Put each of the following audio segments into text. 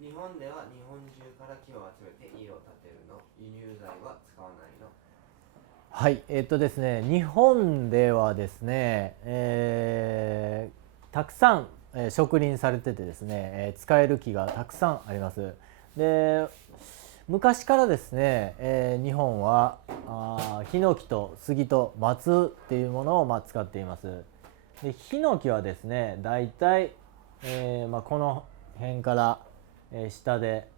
日本では日本中から木を集めて家を建てるの。輸入材は使わないの。はい、ですね、日本ではですね、たくさん、植林されててですね、使える木がたくさんあります。で、昔からですね、日本はヒノキと杉と松っていうものを使っています。で、ヒノキはですね、だいたい、この辺から、下で、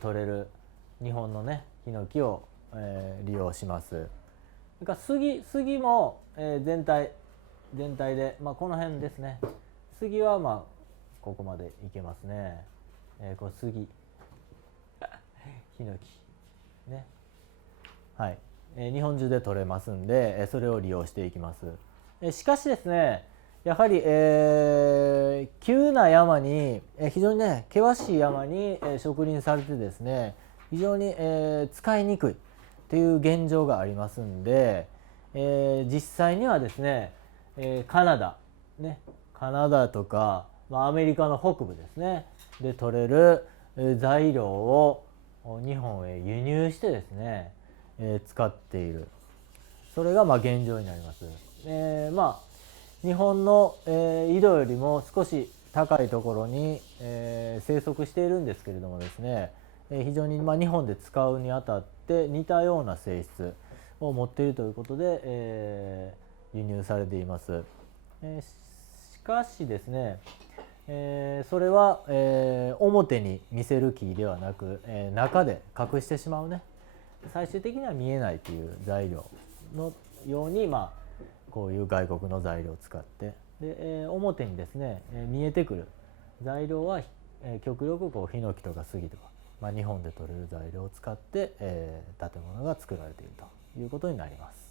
取れる日本のねヒノキを、利用します。それから杉も、全体で、この辺ですね。杉はここまでいけますね。これ杉ヒノキね、はい、日本中で取れますんで、それを利用していきます。しかしですね、やはり、急な山に、非常にね険しい山に、植林されてですね、非常に、使いにくいという現状がありますんで、実際にはですね、カナダね、カナダとか、アメリカの北部ですねで取れる、材料を日本へ輸入してですね、使っている。それが現状になります。日本の、緯度よりも少し高いところに、生息しているんですけれどもですね、非常に、日本で使うにあたって似たような性質を持っているということで、輸入されています。しかしですね、それは、表に見せる木ではなく、中で隠してしまうね、最終的には見えないという材料のように、こういう外国の材料を使ってで、表にですね、見えてくる材料は、極力こうヒノキとか杉とか、日本で採れる材料を使って、建物が作られているということになります。